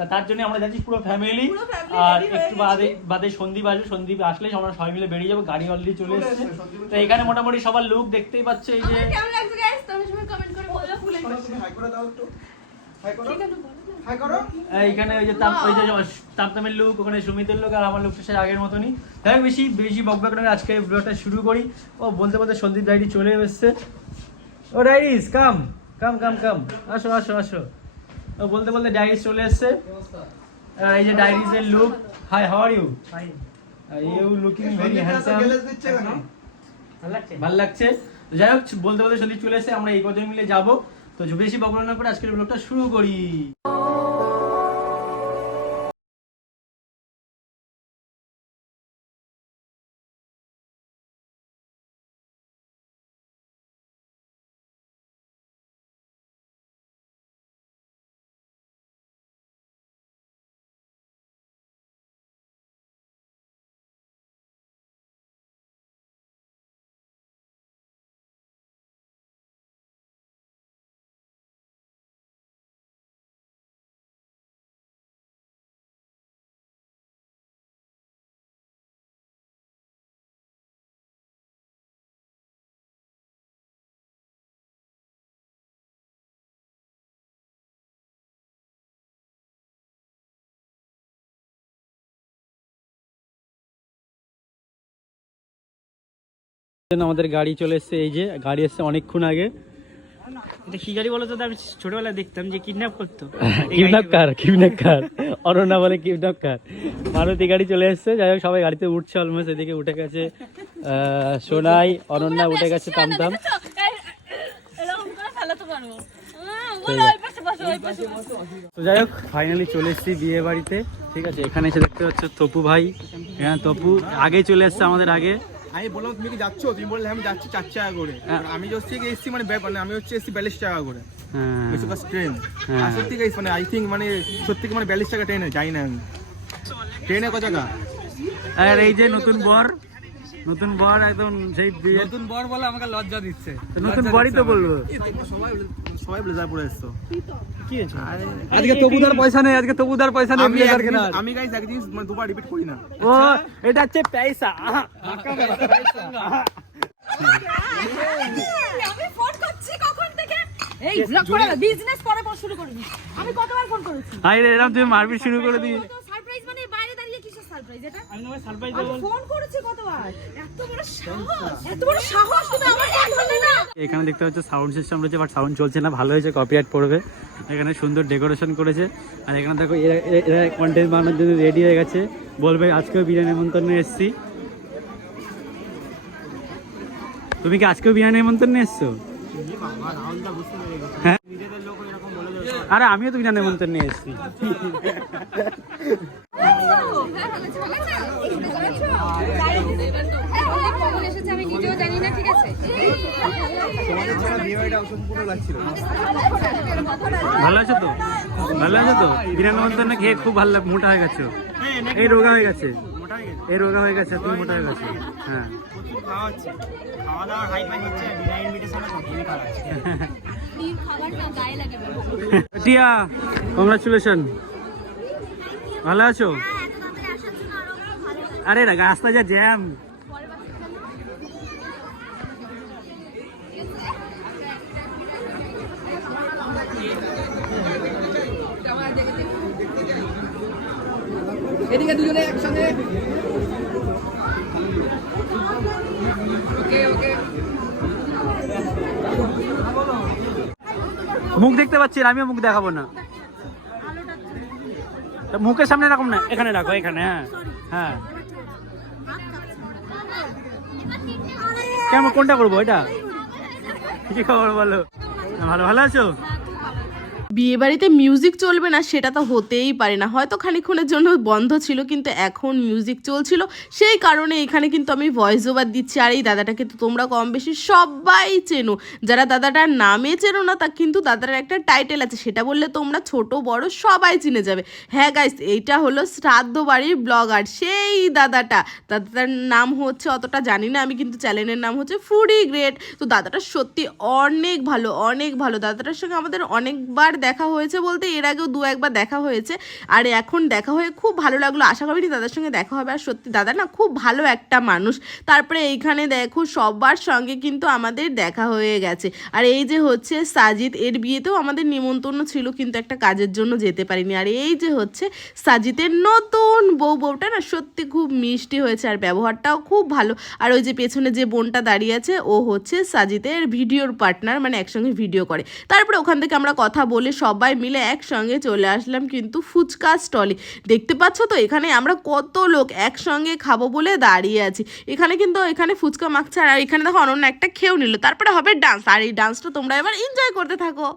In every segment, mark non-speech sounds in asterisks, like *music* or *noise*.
তা তার জন্য আমরা যাচ্ছি পুরো ফ্যামিলি আর একটু বাদে বাদে সন্দীপ আসবে সন্দীপ আসলে আমরা সবাই মিলে বেরিয়ে যাব গাড়ি অলরেডি চলে এসেছে। তো এখানে মোটামুটি সবার লুক দেখতেই পাচ্ছ এই যে আমাদের কেমন লাগছে গাইস তোমরা সবাই কমেন্ট করে বলো ফুলের শোনো, পাশে তুমি হাই করে দাও একটু। হাই করো। ঠিক আছে বলো না। হাই করো। এইখানে ওই যে তাপ ওই যে তাপতামের লুক ওখানে সুমিতের লুক আর আমার লুকটা সেই আগের মতনই। তাই বেশি বেশি বকবক করে আজকে ব্লগটা শুরু করি। ও বলতে বলতে সন্দীপ ডাইরি চলে এসেছে। ও ডাইরিস কাম কাম কাম কাম আসো আসো আসো। বলতে বলতে ডাইরিস চলে এসছে। আর এই যে ডাইরিস এর look hi how are you fine you looking very handsome ভালো লাগছে? যাই হোক বলতে বলতে সন্দীপ চলে এসেছে। আমরা এই কজন মিলে যাব। তো বেশি বকবক না করে আজকের ব্লগটা শুরু করি। আমাদের গাড়ি চলে এসছে এই যে গাড়ি এসছে অনেকক্ষণ আগে। কি গাড়ি তো? আমি ছোটবেলায় দেখতাম যে কিডন্যাপ করতো। কিডন্যাপ কার কিডন্যাপ কার বলে কিডন্যাপ কার মারুতি গাড়ি চলে এসছে যাই হোক সবাই গাড়িতে উঠছে অলমোস্ট এদিকে উঠে গেছে সোনাই অনন্যা উঠে গেছে তামতাম। তো যাই হোক ফাইনালি চলে এসেছি বিয়ে বাড়িতে। ঠিক আছে এখানে এসে দেখতে পাচ্ছ তপু ভাই। হ্যাঁ তপু আগেই চলে এসছে আমাদের আগে। আমি বললাম তুমি কি যাচ্ছ? তুমি বললে আমি যাচ্ছি চার টাকা করে। হ্যাঁ। আমি হচ্ছে এসছি মানে মানে আমি হচ্ছে এসছি বিয়াল্লিশ টাকা করে। হ্যাঁ। বেশিরভাগ ট্রেন হ্যাঁ। আর সত্যি গাইস মানে আই থিঙ্ক মানে সত্যি মানে বিয়াল্লিশ টাকা ট্রেনে যাই না আমি। ট্রেনে কত টাকা আর এই যে নতুন বর নতুন বর একদম সেই নতুন বর বলে আমাকে লজ্জা দিচ্ছে। নতুন বরই তো বলব। সবাই সবাই ব্লেজার পরে এসছো। কি আছে আজকে তবুদার পয়সা নেই আজকে তবুদার পয়সা নেই কেনার। আমি গাইস এক জিনিস মানে দুবার রিপিট করি না। ও এটা হচ্ছে পয়সা আহা। আমি ফোন করছি কখন থেকে? এই ব্লগ করে বিজনেস পরে পর শুরু করবি আমি কতবার ফোন করেছি? হাই রে এরকম তুমি মারপিট শুরু করে দিই সারপ্রাইজ মানে বাইরে দাঁড়িয়ে কিসের আমি তোমাকে সারপ্রাইজ আমি ফোন করেছি কতবার? এত বড় সাহস! এত বড় সাহস তুমি আমার ফোন না এখানে দেখতে পাচ্ছ সাউন্ড সিস্টেম রয়েছে বাট সাউন্ড চলছে না ভালো হয়েছে কপিরাইট পড়বে। এখানে সুন্দর ডেকোরেশন করেছে। আর এখানে দেখো এরা কন্টেন্ট বানানোর জন্য রেডি হয়ে গেছে। বলবে আজকেও বিরিয়ানি নেমন্তন্নে এসছি। তুমি কি আজকেও বিরিয়ানি নেমন্তন্নে এসছো? হ্যাঁ? আরে আমিও তো বিরিয়ানি নেমন্তন্নে এসছি। *laughs* ভালো আছো তো? ভালো আছো তো? নেমন্তন্নে খেয়ে খুব ভালো মোটা হয়ে গেছো। এই রোগা হয়ে গেছে। এই রোগা হয়ে গেছে, তুমি মোটা হয়ে গেছো। হ্যাঁ। টিয়া কংগ্রাচুলেশন ভালো আছো? আরে রাস্তা যা জ্যাম এদিকে দুজনে একসঙ্গে। মুখ দেখতে পাচ্ছি আমিও মুখ দেখাবো না। মুখের সামনে রাখুন না এখানে রাখো এখানে হ্যাঁ। হ্যাঁ। কেমন কোনটা করব এটা কি খবর বলো? ভালো ভালো আছো? বিয়ে বাড়িতে মিউজিক চলবে না, সেটা তো হতেই পারে না। হয়তো খানিক্ষণের জন্য বন্ধ ছিল, কিন্তু এখন মিউজিক চলছিল। সেই কারণে এখানে কিন্তু আমি ভয়েস ওভার দিচ্ছি। আর এই দাদাটাকে তো তোমরা কম বেশি সবাই চেনো। যারা দাদাটার নামে চেনো না, তা কিন্তু দাদার একটা টাইটেল আছে। সেটা বললে তোমরা ছোট, বড় সবাই চিনে যাবে। হ্যাঁ গাইস এইটা হলো শ্রাদ্ধ বাড়ির ব্লগার সেই দাদাটা, দাদাটার নাম হচ্ছে অতটা জানি না, আমি কিন্তু চ্যানেলের নাম হচ্ছে ফুডি গ্রেট তো দাদাটা সত্যি অনেক ভালো অনেক ভালো। দাদাটার সঙ্গে আমাদের অনেকবার দেখা হয়েছে বলতে এর আগেও দু একবার দেখা হয়েছে। আর এখন দেখা হয়ে খুব ভালো লাগল। আশা করি দাদার সঙ্গে দেখা হবে। আর সত্যি দাদা না খুব ভালো একটা মানুষ। তারপরে এইখানে দেখো সবার সঙ্গে কিন্তু আমাদের দেখা হয়ে গেছে। আর এই যে হচ্ছে সাজিদ, এর বিয়েতেও আমাদের নিমন্ত্রণ ছিল কিন্তু একটা কাজের জন্য যেতে পারিনি। আর এই যে হচ্ছে সাজিদের নতুন বউ, বউটা না সত্যি খুব মিষ্টি হয়েছে আর ব্যবহারটাও খুব ভালো। আর ওই যে পেছনে যে বোনটা দাঁড়িয়ে আছে, ও হচ্ছে সাজিদের ভিডিওর পার্টনার মানে একসঙ্গে ভিডিও করে। তারপরে ওখান থেকে আমরা কথা বলে সবাই মিলে একসঙ্গে চলে আসলাম কিন্তু ফুচকা স্টলে। দেখতে পাচ্ছ তো? এখানে আমরা কত লোক একসঙ্গে খাব বলে দাঁড়িয়ে আছি। এখানে কিন্তু এখানে ফুচকা মাখছে আর এখানে দেখো অনন্য একটা খেয়েও নিল। তারপরে হবে ডান্স। আর এই ডান্সটা তোমরা এবার এনজয় করতে থাকো।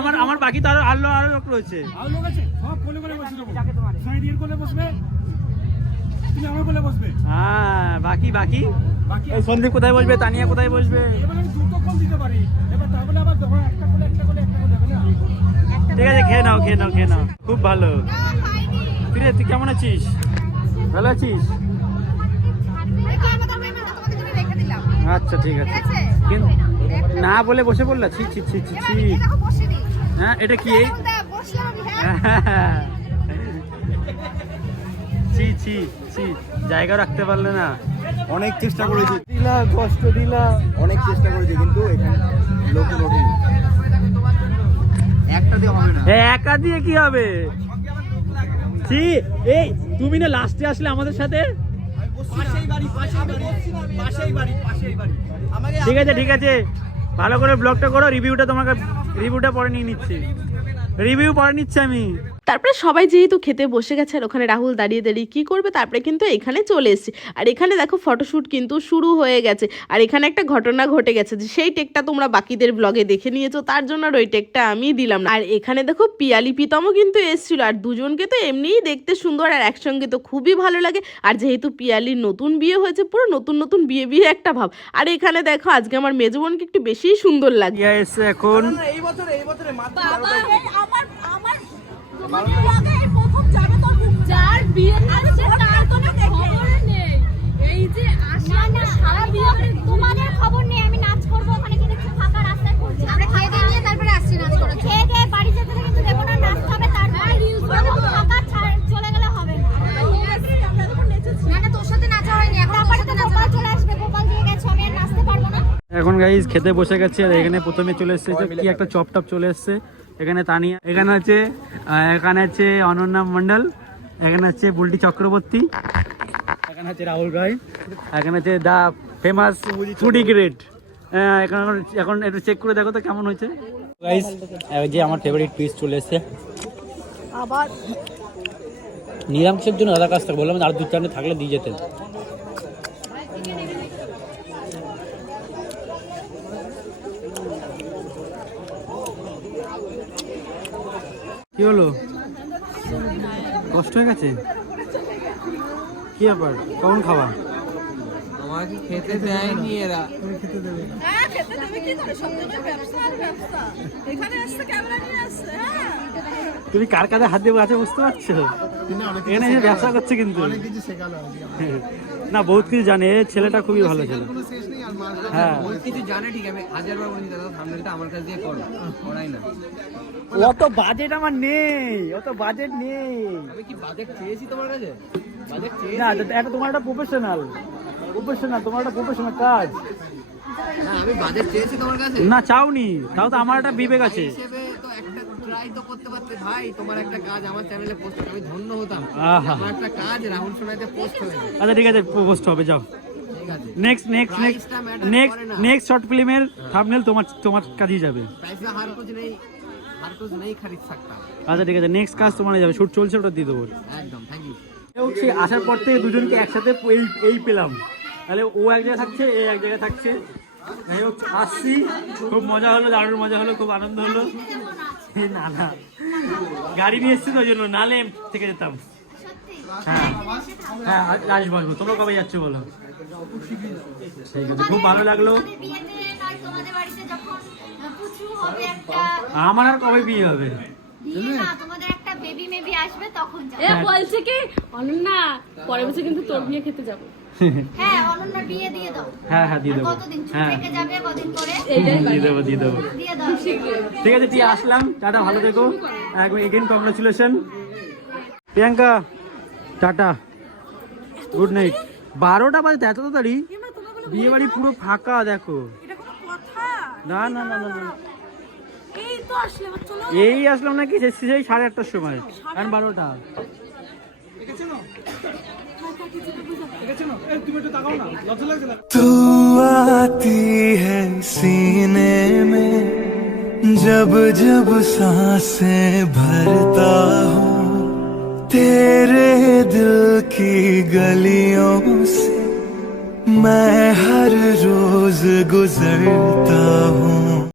আমার আমার বাকি তো আরও আরও আরও লোক রয়েছে। আর লোক আছে? সব কোলে কোলে বসে কোলে বসবে? তুমি আমার কোলে বসবে? হ্যাঁ বাকি বাকি। এই সন্দীপ কোথায় বসবে? তানিয়া কোথায় বসবে? এবার আমি দুটো কোল দিতে পারি। এবার তারপরে আবার একটা কোলে একটা কোলে একটা কোলে হবে না ঠিক আছে খেয়ে নাও খেয়ে নাও খেয়ে নাও। খুব ভালো। তুই রে, তুই কেমন আছিস? ভালো আছিস? আচ্ছা ঠিক আছে। কিন্তু না বলে বসে পড়লা? ছি ছি ছি ছি ছি। হ্যাঁ এটা কি এই? ছি ছি ছি জায়গা রাখতে পারলে না। অনেক চেষ্টা করেছি। দিলা কষ্ট দিলা। অনেক চেষ্টা করেছি কিন্তু এখানে লোক ওঠেনি একটা দিয়ে হবে না। একা দিয়ে কি হবে? ছি এই তুমি না লাস্টে আসলে আমাদের সাথে? ঠিক আছে ঠিক আছে। ভালো করে ব্লগটা করো রিভিউটা তোমাকে রিভিউটা পরে নিয়ে নিচ্ছি। রিভিউ পরে নিচ্ছি আমি। তারপরে সবাই যেহেতু খেতে বসে গেছে আর ওখানে রাহুল দাঁড়িয়ে দাঁড়িয়ে কী করবে তারপরে কিন্তু এখানে চলে এসেছি। আর এখানে দেখো ফটোশ্যুট কিন্তু শুরু হয়ে গেছে। আর এখানে একটা ঘটনা ঘটে গেছে যে সেই টেকটা তোমরা বাকিদের ব্লগে দেখে নিয়েছো তার জন্য আর ওই টেকটা আমি দিলাম না। আর এখানে দেখো পিয়ালি পিতমও কিন্তু এসেছিল। আর দুজনকে তো এমনিই দেখতে সুন্দর আর একসঙ্গে তো খুবই ভালো লাগে। আর যেহেতু পিয়ালির নতুন বিয়ে হয়েছে পুরো নতুন নতুন বিয়ে বিয়ে একটা ভাব। আর এখানে দেখো আজকে আমার মেজবনকে একটু বেশিই সুন্দর লাগে। এসছে এখন। এই বছরে এই বছরে মাত্র এখন তারপরে তো গোপাল চলে আসবে গোপাল দিয়ে গেছো আমি আর নাচতে পারব না। এখন গাইজ খেতে বসে গেছে আর এখানে প্রথমে চলে এসছে যে কি একটা চপ টপ চলে এসছে। এখানে তানিয়া এখানে আছে এখানে আছে অনন্যা মন্ডল এখানে আছে বুলটি চক্রবর্তী এখানে আছে রাহুল রায় এখানে আছে দা ফেমাস ফুডি গ্রেড এখন এখন একটু চেক করে দেখো তো কেমন হয়েছে। গাইজ যে আমার ফেভারিট পিস চলে এসেছে। আবার? নিরামিষের জন্য দাদার কাছ থেকে বললাম আর দু চারটে থাকলে দিয়ে যেতেন কি হলো? কষ্ট হয়ে গেছে? কি ব্যাপার? কখন খাওয়া আমাকে খেতে দেয়নি এরা। হ্যাঁ খেতে তুমি কি করে? সব জায়গায় ব্যবসা আর ব্যবসা। এখানে আসছে ক্যামেরা নিয়ে আসছে হ্যাঁ। তুমি কার কাছে হাত দিয়ে আছে বুঝতে পারছ? এখানে এসে ব্যবসা করছে কিন্তু। না বহুত কিছু জানে ছেলেটা খুবই ভালো ছেলে। হ্যাঁ। কিছু জানে ঠিক আমি হাজারবার বলেছি দাদা আমার কাছ দিয়ে করো। করাই না। অত বাজেট আমার নেই অত বাজেট নেই। আমি কি বাজেট চেয়েছি তোমার কাছে? বাজেট চেয়েছি? না এটা তোমার একটা প্রফেশনাল প্রফেশনাল তোমার একটা প্রফেশনাল কাজ। না আমি বাজেট চেয়েছি তোমার কাছে। না চাওনি। তাও তো আমার একটা বিবেক আছে। তোমার আচ্ছা ঠিক আছে হবে যাও। Next next next next next short ফিল্মের তোমার তোমার যাবে। हर कुछ नहीं खरीद सकता আচ্ছা ঠিক আছে নেক্সট কাজ তোমার যাবে শুট চলছে ওটা দিয়ে দেবো एकदम थैंक यू হচ্ছে আসার পর থেকে দুজনকে একসাথে এই এই পেলাম তাহলে ও এক জায়গায় থাকছে এ এক জায়গায় থাকছে যাই হোক আসছি খুব মজা হলো দারুণ মজা হলো খুব আনন্দ হলো এই না না গাড়ি নিয়ে এসছি তো ওই জন্য নালে থেকে যেতাম হ্যাঁ হ্যাঁ আসব আসব তোমরা কবে যাচ্ছ বলো? ঠিক আছে খুব ভালো লাগল। তোমাদের বিয়েতে নয় তোমাদের বাড়িতে যখন পুচু হবে একটা আমার আর কবে বিয়ে হবে? বিয়ে না তোমাদের একটা বেবি মেবি আসবে তখন যাবে এ বলছে কি অনন্যা পরের বছর কিন্তু তোর বিয়ে খেতে যাব। হ্যাঁ অনন্যার বিয়ে দিয়ে দাও হ্যাঁ হ্যাঁ দিয়ে দেবো। কতদিন ছুটি হ্যাঁ। যাবে কদিন পরে? দিয়ে দেবো দিয়ে দেবো। ঠিক আছে তুই আসলাম। টাটা ভালো থেকো। Again congratulation Priyanka. Tata good night বারোটা বাজে এত তাড়াতাড়ি বিয়ে বাড়ি পুরো ফাঁকা দেখো এটা কোনো কথা না না না না না এই তো আসলে এবার চলো এই আসলাম নাকি এসেছি সেই সাড়ে আটটার সময় কারণ বারোটা দেখেছো না এই তুমি একটু তাকাও না লজ্জা লাগছে না तू आती है सीने में जब जब सांसें भरता हूँ तेरे दिल की गलियों से मैं हर रोज गुजरता हूँ।